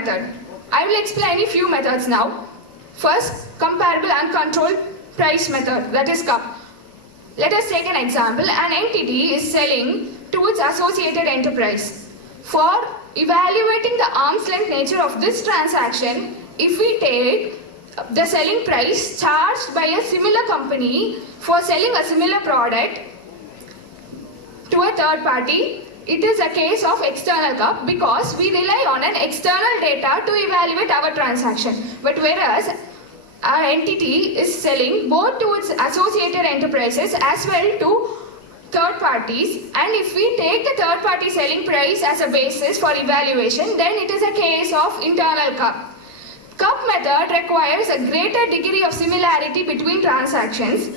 method. I will explain a few methods now. First, comparable uncontrolled price method, that is CUP. Let us take an example. An entity is selling to its associated enterprise. For evaluating the arm's length nature of this transaction, if we take the selling price charged by a similar company for selling a similar product to a third party, it is a case of external CUP because we rely on an external data to evaluate our transaction. But whereas our entity is selling both to its associated enterprises as well to third parties, and if we take the third party selling price as a basis for evaluation, then it is a case of internal CUP. CUP method requires a greater degree of similarity between transactions.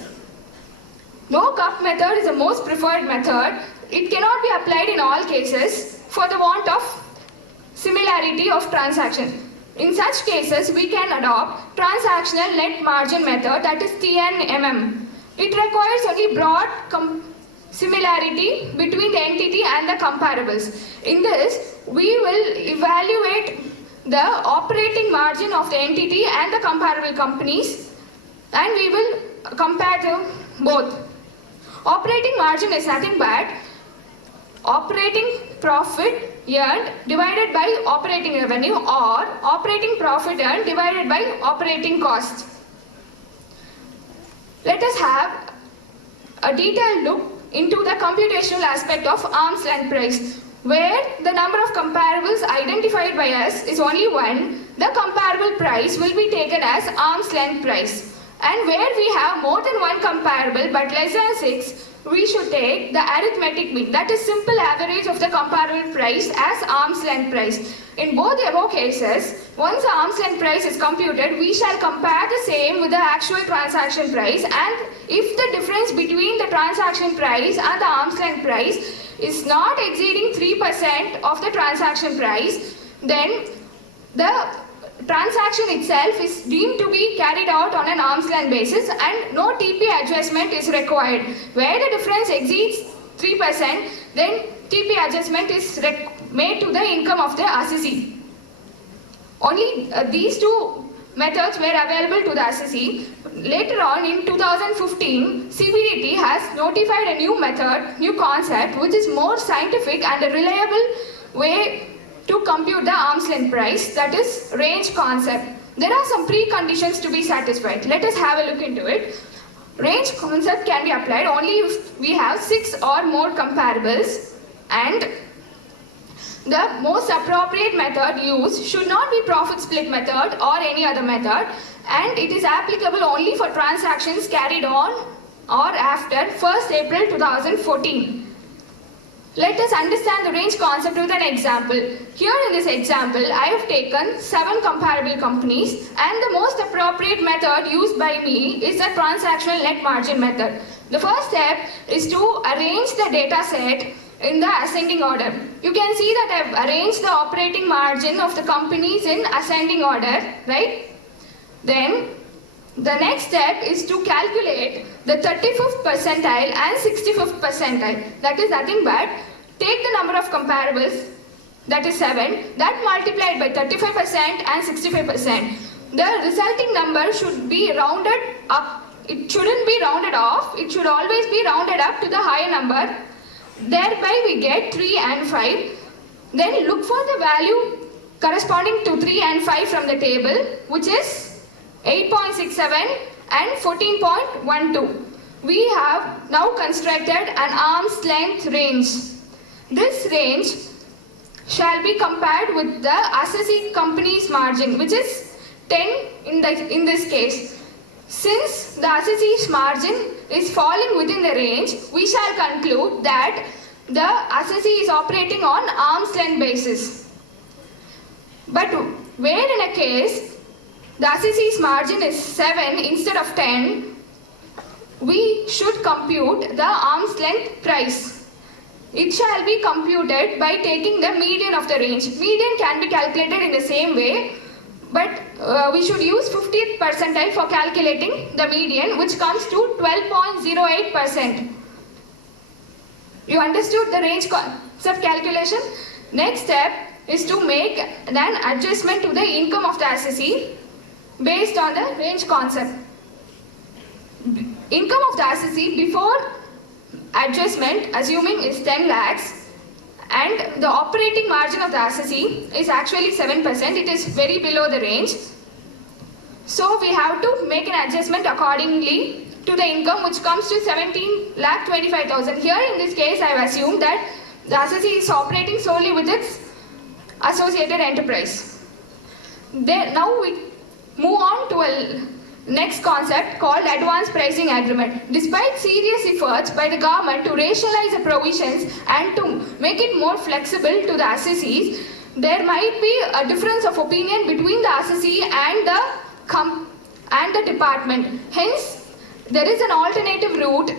No CUP method is the most preferred method. It cannot be applied in all cases for the want of similarity of transaction. In such cases, we can adopt transactional net margin method, that is TNMM. It requires only broad similarity between the entity and the comparables. In this, we will evaluate the operating margin of the entity and the comparable companies, and we will compare them both. Operating margin is nothing but operating profit earned divided by operating revenue, or operating profit earned divided by operating cost. Let us have a detailed look into the computational aspect of arm's length price. Where the number of comparables identified by us is only one, the comparable price will be taken as arm's length price. And where we have more than one comparable but less than 6, we should take the arithmetic mean, that is simple average of the comparable price, as arm's length price. In both the above cases, once the arm's length price is computed, we shall compare the same with the actual transaction price, and if the difference between the transaction price and the arm's length price is not exceeding 3% of the transaction price, then the transaction itself is deemed to be carried out on an arm's length basis and no TP adjustment is required. Where the difference exceeds 3%, then TP adjustment is made to the income of the assessee. Only these two methods were available to the assessee. Later on in 2015, CBDT has notified a new method, new concept, which is more scientific and a reliable way to compute the arm's length price, that is range concept. There are some preconditions to be satisfied. Let us have a look into it. Range concept can be applied only if we have 6 or more comparables, and the most appropriate method used should not be profit split method or any other method, and it is applicable only for transactions carried on or after 1st April 2014. Let us understand the range concept with an example. Here in this example, I have taken 7 comparable companies, and the most appropriate method used by me is the transactional net margin method. The first step is to arrange the data set in the ascending order. You can see that I have arranged the operating margin of the companies in ascending order, right? Then the next step is to calculate the 35th percentile and 65th percentile. That is nothing but take the number of comparables, that is 7, that multiplied by 35% and 65%. The resulting number should be rounded up. It shouldn't be rounded off. It should always be rounded up to the higher number. Thereby we get 3 and 5. Then look for the value corresponding to 3 and 5 from the table, which is 8.67 and 14.12. We have now constructed an arm's length range. This range shall be compared with the assessee company's margin, which is 10 in this case. Since the assessee's margin is falling within the range, we shall conclude that the assessee is operating on arm's length basis. But where in a case the assessee's margin is 7 instead of 10, we should compute the arm's length price. It shall be computed by taking the median of the range. Median can be calculated in the same way, but we should use 50th percentile for calculating the median, which comes to 12.08%. You understood the range concept calculation? Next step is to make an adjustment to the income of the assessee based on the range concept. Income of the assessee before adjustment assuming is 10 lakhs and the operating margin of the assessee is actually 7%. It is very below the range. So we have to make an adjustment accordingly to the income, which comes to 17,25,000. Here in this case I have assumed that the assessee is operating solely with its associated enterprise. Now we move on to a next concept called advance pricing agreement. Despite serious efforts by the government to rationalize the provisions and to make it more flexible to the assessees, there might be a difference of opinion between the assessee and the department. Hence, there is an alternative route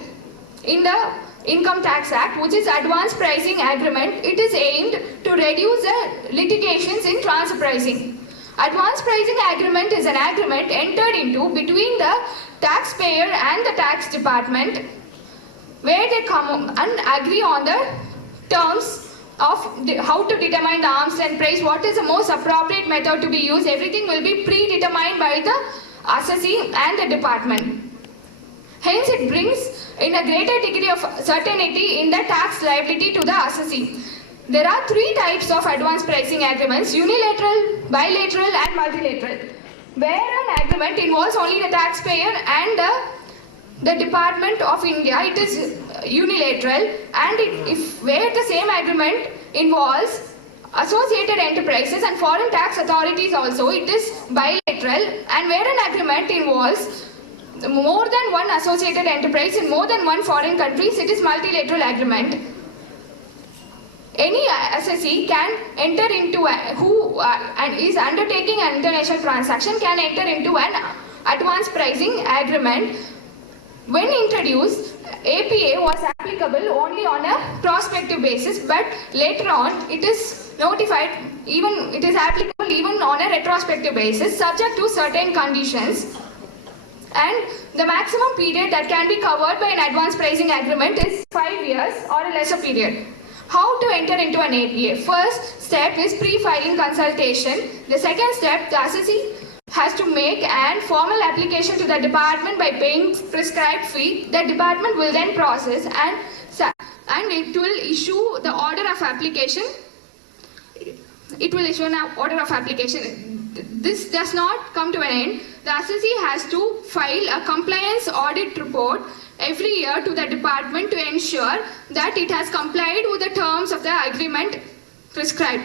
in the Income Tax Act, which is advance pricing agreement. It is aimed to reduce the litigations in transfer pricing. Advance pricing agreement is an agreement entered into between the taxpayer and the tax department, where they come and agree on the terms of how to determine the arm's length price, what is the most appropriate method to be used. Everything will be predetermined by the assessee and the department. Hence, it brings in a greater degree of certainty in the tax liability to the assessee. There are three types of advance pricing agreements: unilateral, bilateral and multilateral. Where an agreement involves only the taxpayer and the Department of India, it is unilateral, and where the same agreement involves associated enterprises and foreign tax authorities also, it is bilateral, and where an agreement involves more than one associated enterprise in more than one foreign countries, it is multilateral agreement. Any assessee can enter into and is undertaking an international transaction can enter into an advance pricing agreement. When introduced, APA was applicable only on a prospective basis, but later on it is it is applicable even on a retrospective basis, subject to certain conditions. And the maximum period that can be covered by an advance pricing agreement is 5 years or a lesser period. How to enter into an APA? First step is pre-filing consultation. The second step, the assessee has to make an formal application to the department by paying prescribed fee. The department will then process and it will issue the order of application. It will issue an order of application. This does not come to an end. The assessee has to file a compliance audit report every year to the department to ensure that it has complied with the terms of the agreement prescribed.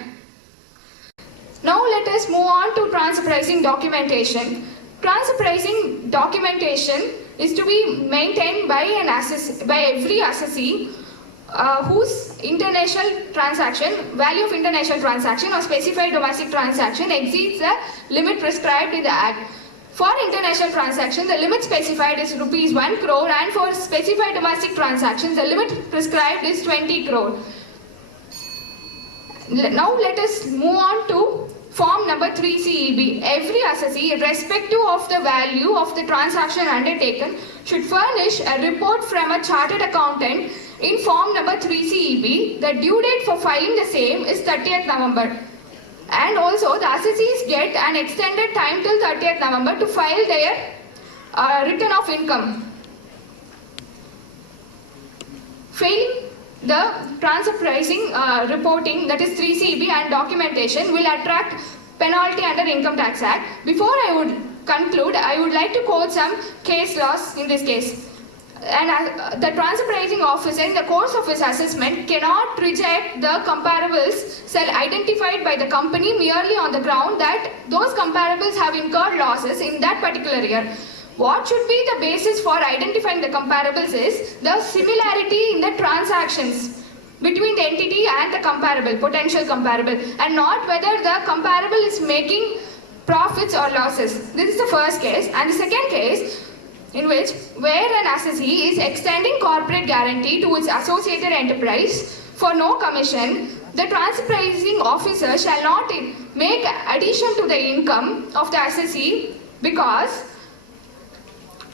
Now let us move on to transfer pricing documentation. Transfer pricing documentation is to be maintained by every assessee whose international transaction, value of international transaction or specified domestic transaction exceeds the limit prescribed in the Act. For international transaction, the limit specified is rupees 1 crore, and for specified domestic transactions, the limit prescribed is 20 crore. Now let us move on to form number 3 CEB. Every assessee, irrespective of the value of the transaction undertaken, should furnish a report from a chartered accountant in form number 3 CEB. The due date for filing the same is 30th November. And also the assessees get an extended time till 30th November to file their return of income. Failing the transfer pricing reporting, that is 3 CEB, and documentation will attract penalty under Income Tax Act. Before I would conclude, I would like to quote some case laws in this case. And the transfer pricing officer in the course of his assessment cannot reject the comparables identified by the company merely on the ground that those comparables have incurred losses in that particular year. What should be the basis for identifying the comparables is the similarity in the transactions between the entity and the comparable, potential comparable, and not whether the comparable is making profits or losses. This is the first case. And the second case, in which where an assessee is extending corporate guarantee to its associated enterprise for no commission, the transfer pricing officer shall not make addition to the income of the assessee because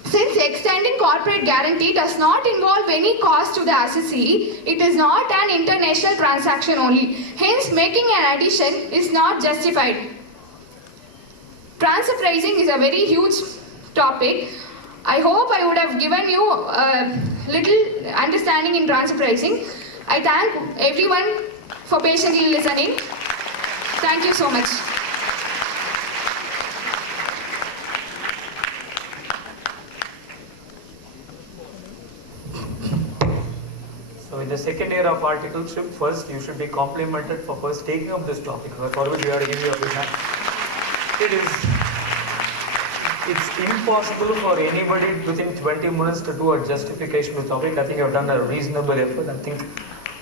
Since extending corporate guarantee does not involve any cost to the assessee, it is not an international transaction only. Hence, making an addition is not justified. Transfer pricing is a very huge topic. I hope I would have given you a little understanding in transfer pricing. I thank everyone for patiently listening. Thank you so much. So in the second year of articleship, first you should be complimented for first taking up this topic. For which we are giving you a big hand. It's impossible for anybody within 20 minutes to do a justification of the topic. I think you have done a reasonable effort. I think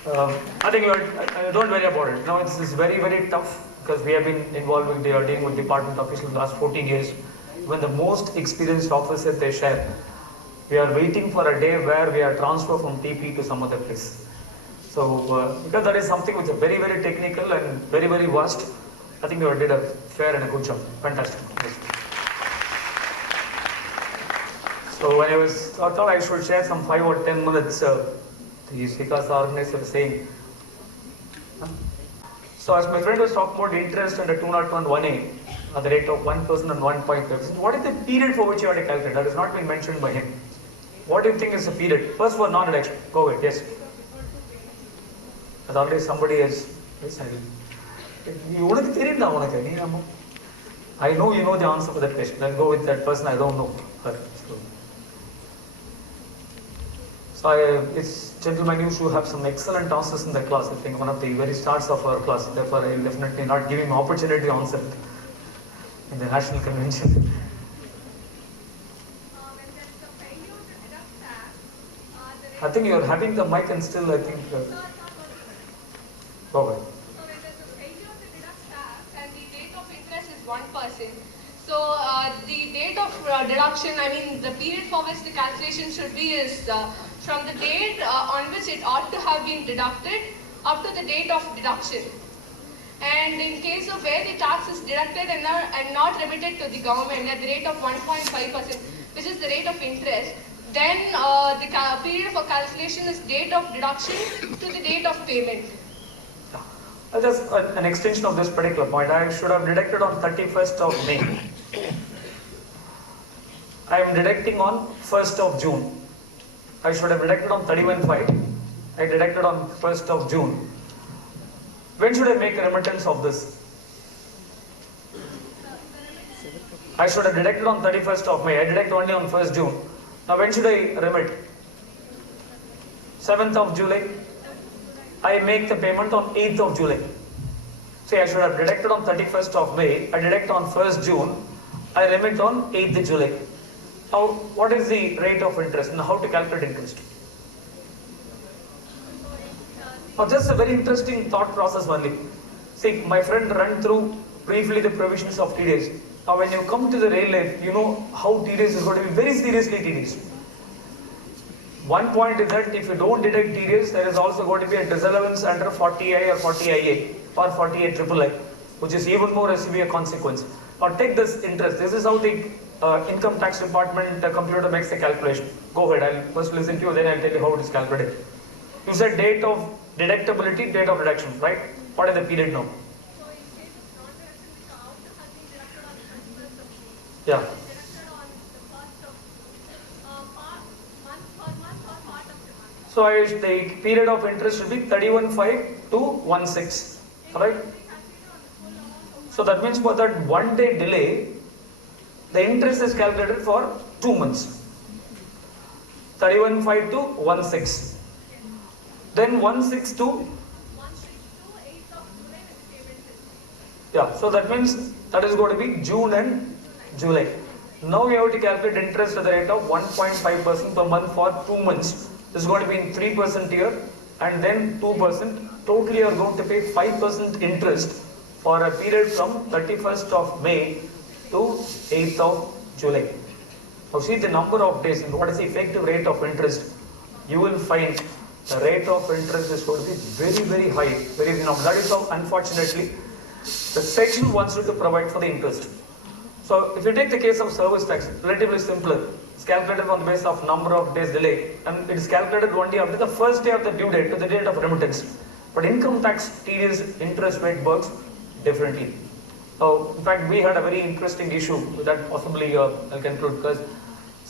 don't worry about it. Now it's very, very tough because we have been involved with dealing with department officials the last 14 years. When the most experienced officer they share, we are waiting for a day where we are transferred from TP to some other place. So because that is something which is very, very technical and very, very vast, I think you did a fair and a good job. Fantastic. Yes. So when I was thought I should share some 5 or 10 minutes, the SICA's organizer was saying. So as my friend was talking about interest under 201(1)(a) at the rate of 1% and 1.5%, what is the period for which you have to calculate? That has not been mentioned by him. What do you think is the period? First for non-reduction. Go ahead, yes. As already somebody has decided. I know you know the answer for that question. I'll go with that person. I don't know her. So it's gentlemen used to have some excellent answers in the class. I think one of the very starts of our class. Therefore, I will definitely not give him opportunity to answer it in the national convention. I think you are having the mic and still I think. Go ahead. So when there's a failure to deduct tax and the rate of interest is 1%. So the date of deduction, I mean the period for which the calculation should be is from the date on which it ought to have been deducted up to the date of deduction. And in case of where the tax is deducted and not remitted to the government at the rate of 1.5%, which is the rate of interest, then the period for calculation is date of deduction to the date of payment. Just an extension of this particular point. I should have deducted on 31st of May. I am deducting on 1st of June. I should have deducted on 31/5. I deducted on 1st of June. When should I make a remittance of this? I should have deducted on 31st of May. I deduct only on 1st June. Now when should I remit? 7th of July. I make the payment on 8th of July. See, I should have deducted on 31st of May. I deduct on 1st June. I remit on 8th July. Now, what is the rate of interest and how to calculate interest? Now, just a very interesting thought process only. See, my friend ran through briefly the provisions of TDS. Now, when you come to the real life, you know how TDS is going to be very seriously TDS. One point is that if you don't deduct TDS, there is also going to be a disallowance under 40I or 40IA or 48 which is even more a severe consequence. Now, take this interest. This is how the income tax department computer makes the calculation. Go ahead, I'll first listen to you, then I'll tell you how it is calculated. You said date of deductibility, date of deduction, right? What is the period now? So in case of non-deduction, the out has been deducted on the 31st of May. Yeah. Deducted on the first of month or part of the month. So the period of interest should be 31/5 to 16, right? So that means for that 1 day delay, the interest is calculated for 2 months. 31/5 to 16. Then 16 to 8th of July when the payment is. yeah. So that means that is going to be June and July. Now we have to calculate interest at the rate of 1.5% per month for 2 months. This is going to be in 3% here and then 2%. Totally you are going to pay 5% interest for a period from 31st of May to 8th of July. Now see the number of days and what is the effective rate of interest. You will find the rate of interest is going to be very, very high. That is how unfortunately the section wants you to provide for the interest. So if you take the case of service tax, relatively simpler. It's calculated on the basis of number of days delay, and it is calculated only after the first day of the due date to the date of remittance. But income tax TDS interest rate works differently. So in fact, we had a very interesting issue that possibly I'll conclude because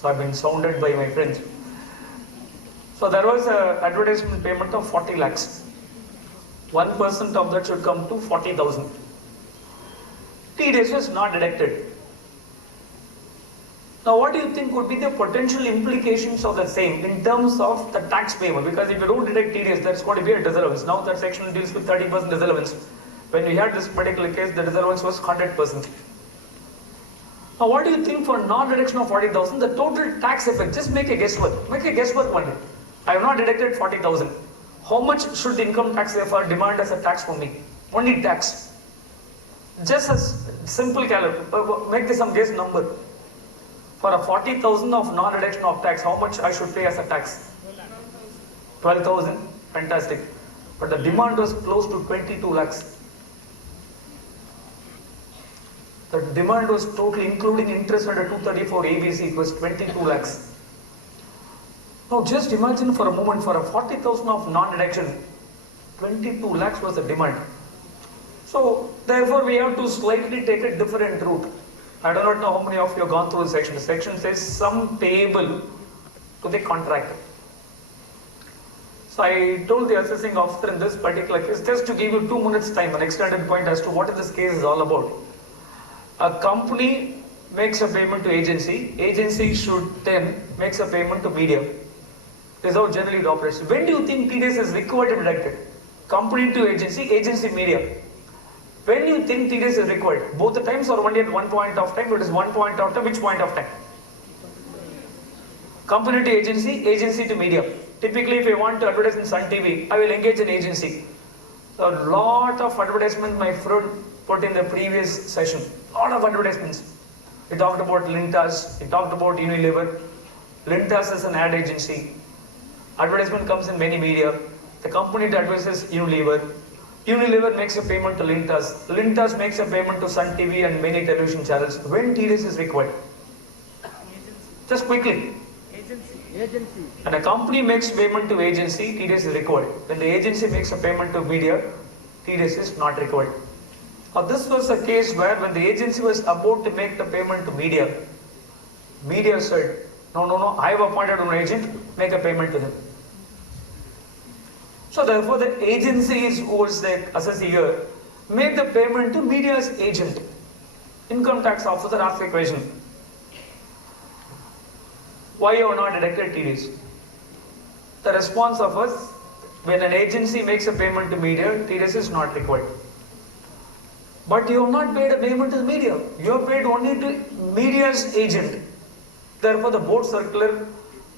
I've been sounded by my friends. So there was an advertisement payment of 40 lakhs. 1% of that should come to 40,000. TDS was not deducted. Now what do you think would be the potential implications of the same in terms of the tax payment? Because if you don't deduct TDS, that's going to be a disallowance. Now that section deals with 30% disallowance. When we had this particular case, the disallowance was 100%. Now what do you think for non-deduction of 40,000, the total tax effect? Just make a guesswork. Make a guesswork one day. I have not deducted 40,000. How much should the income tax therefore demand as a tax from me? Only tax. Just as simple calculation, make this some guess number. For a 40,000 of non-deduction of tax, how much I should pay as a tax? 12,000. Fantastic. But the demand was close to 22 lakhs. The demand was totally, including interest under 234 ABC, it was 22 lakhs. Now just imagine for a moment, for a 40,000 of non-deduction, 22 lakhs was the demand. So therefore we have to slightly take a different route. I do not know how many of you have gone through the section. The section says sum payable to the contractor. So I told the assessing officer in this particular case, just to give you 2 minutes time, an extended point as to what this case is all about. A company makes a payment to agency. Agency should then makes a payment to media. This is how generally it operates. When do you think TDS is required to be deducted? Company to agency, agency media. When do you think TDS is required? Both the times or only at one point of time? It is one point of time. Which point of time? Company to agency, agency to media. Typically, if I want to advertise in Sun TV, I will engage an agency. So a lot of advertisements my friend put in the previous session. Lot of advertisements. We talked about Lintas. We talked about Unilever. Lintas is an ad agency. Advertisement comes in many media. The company that advertises Unilever. Unilever makes a payment to Lintas. Lintas makes a payment to Sun TV and many television channels. When TDS is required? Just quickly. Agency. And a company makes payment to agency, TDS is required. When the agency makes a payment to media, TDS is not required. Now this was a case where when the agency was about to make the payment to media, media said, no, I have appointed an agent, make a payment to them. So therefore the agency who was the assessee here made the payment to media's agent. Income tax officer asked the question, why you have not deducted TDS? The response of us, when an agency makes a payment to media, TDS is not required. But you have not paid a payment to the media. You have paid only to media's agent. Therefore, the board circular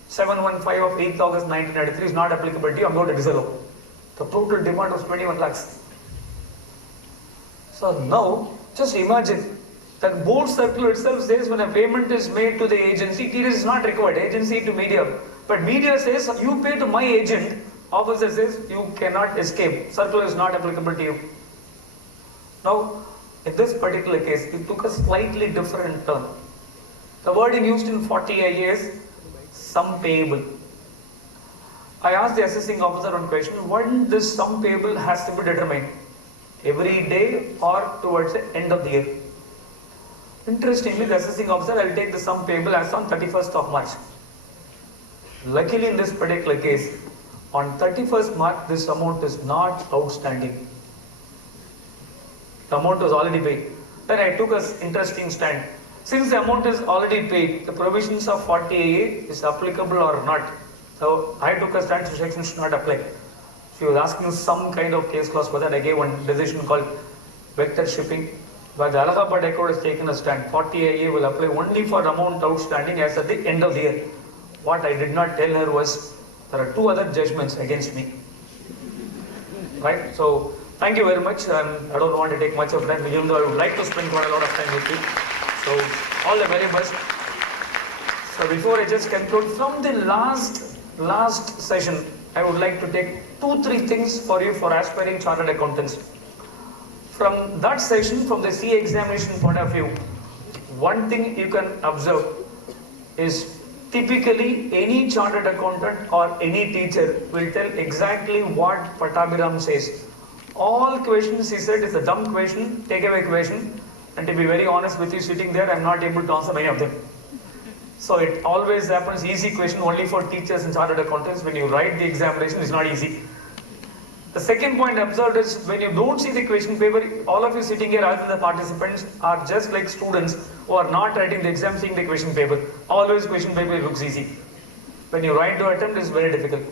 715 of 8th August 1993 is not applicable to you. I'm going to disallow. The total demand was 21 lakhs. So now, just imagine that board circular itself says when a payment is made to the agency, TDS is not required, agency to media. But media says, you pay to my agent, officer says, you cannot escape. Circular is not applicable to you. Now, in this particular case, it took a slightly different turn. The wording used in 40IA is sum payable. I asked the assessing officer one question, when this sum payable has to be determined? Every day or towards the end of the year? Interestingly, the assessing officer will take the sum payable as on 31st of March. Luckily, in this particular case, on 31st March, this amount is not outstanding. The amount was already paid. Then I took an interesting stand. Since the amount is already paid, the provisions of 40AA is applicable or not. So I took a stand, so section should not apply. She was asking some kind of case clause for that. I gave one decision called vector shipping, where the Allahabad High Court has taken a stand. 40AA will apply only for amount outstanding as at the end of the year. What I did not tell her was, there are 2 other judgments against me. Right? So, thank you very much, and I don't want to take much of time, even though I would like to spend quite a lot of time with you. So, all the very best. So, before I just conclude, from the last session, I would like to take 2-3 things for you for aspiring chartered accountants. From that session, from the CA examination point of view, one thing you can observe is typically any chartered accountant or any teacher will tell exactly what Pattabhiram says. All questions he said is a dumb question, takeaway question, and to be very honest with you, sitting there, I'm not able to answer many of them. So it always happens, easy question only for teachers and chartered accountants. When you write the examination, it's not easy. The second point observed is when you don't see the question paper, all of you sitting here other than the participants are just like students who are not writing the exam seeing the question paper. Always question paper looks easy. When you write to attempt, it's very difficult.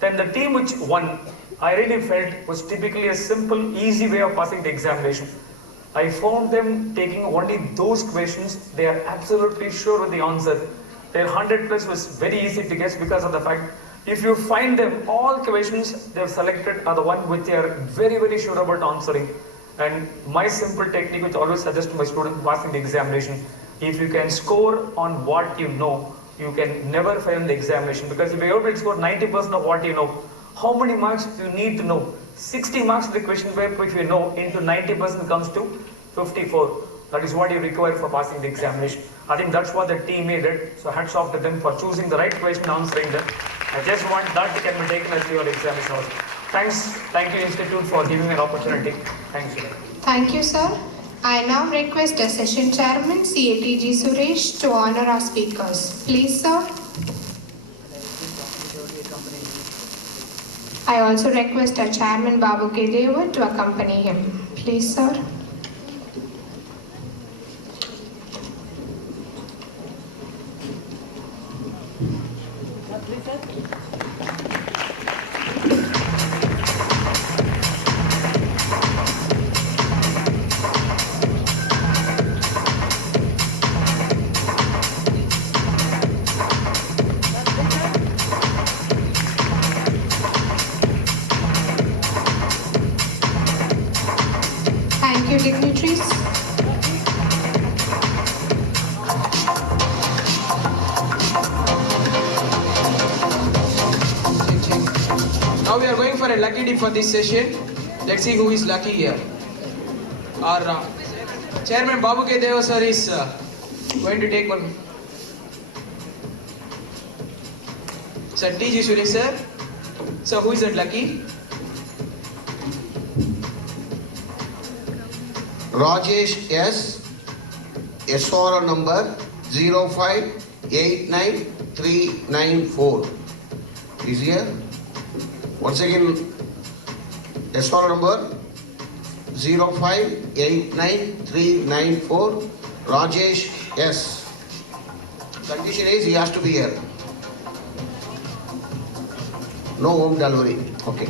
Then the team which won, I really felt was typically a simple, easy way of passing the examination. I found them taking only those questions they are absolutely sure with the answer. Their 100 plus was very easy to guess because of the fact if you find them, all questions they have selected are the one which they are very, very sure about answering. And my simple technique which I always suggest to my students passing the examination, if you can score on what you know, you can never fail in the examination, because if you're able to score 90% of what you know, how many marks you need to know? 60 marks in the question paper if you know into 90% comes to 54. That is what you require for passing the examination. I think that's what the team made it. So hats off to them for choosing the right question, answering them. I just want that can be taken as your examination also. Thanks. Thank you, Institute, for giving me an opportunity. Thank you. Thank you, sir. I now request the session chairman, CATG Suresh, to honor our speakers. Please, sir. I also request our chairman, Babu K. Deva, to accompany him. Please, sir. Thank you, dignitaries. Now we are going for a lucky dip for this session. Let's see who is lucky here. Our Chairman Babu K. Deva sir is going to take one. Sir T.G. Suresh sir. So who is that lucky? Rajesh S. SOR number 0589394. Is here. Once again, SOR number 0589394. Rajesh S. Condition is he has to be here. No home delivery. Okay.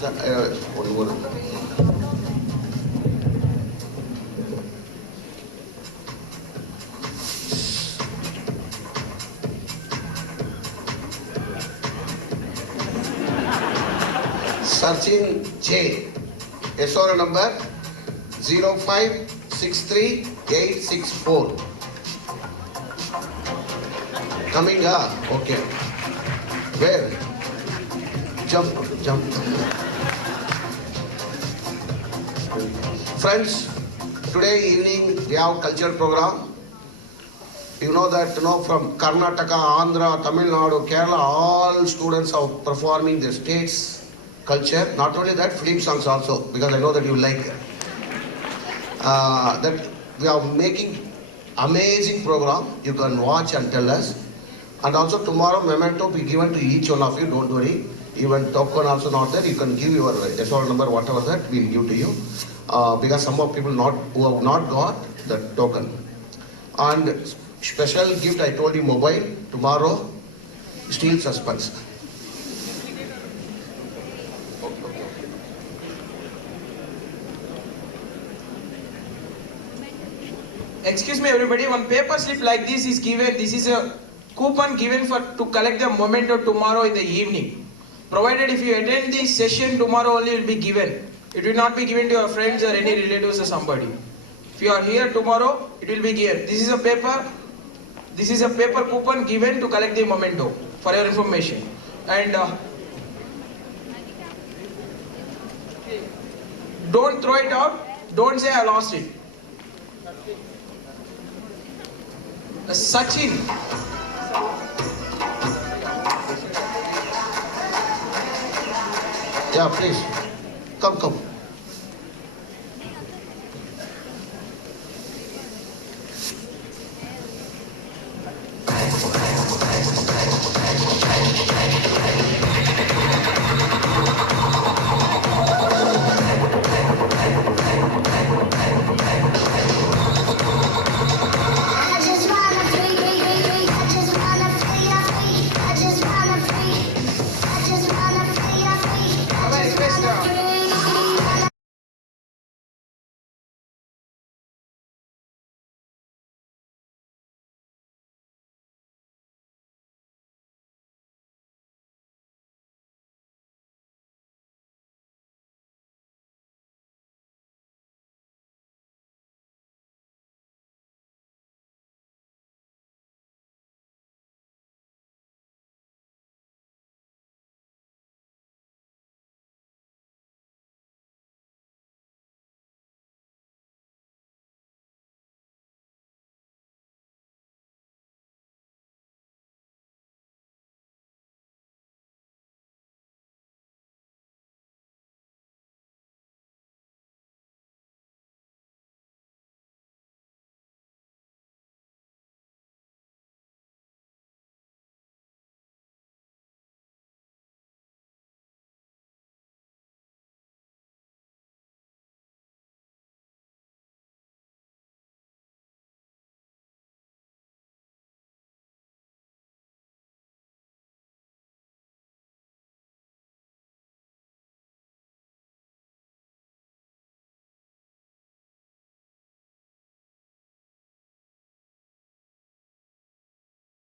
One more. Searching J. SOR number 0563864. Coming up. Okay. Where? Jump. Friends, today evening we have culture program. You know that from Karnataka, Andhra, Tamil Nadu, Kerala, all students are performing their state's culture. Not only that, film songs also, because I know that you like that. We are making amazing program. You can watch and tell us. And also tomorrow memento will be given to each one of you. Don't worry. Even token also not there. You can give your SOR number, whatever that we'll give to you. Because some of people who have not got the token. And special gift, I told you, mobile. Tomorrow, still suspense. Excuse me everybody, one paper slip like this is given. This is a coupon given to collect the memento tomorrow in the evening. Provided if you attend this session tomorrow only it will be given. It will not be given to your friends or any relatives or somebody. If you are here tomorrow, it will be given. This is a paper coupon given to collect the memento for your information. And don't throw it out. Don't say I lost it. Sachin. Yeah, please. Come.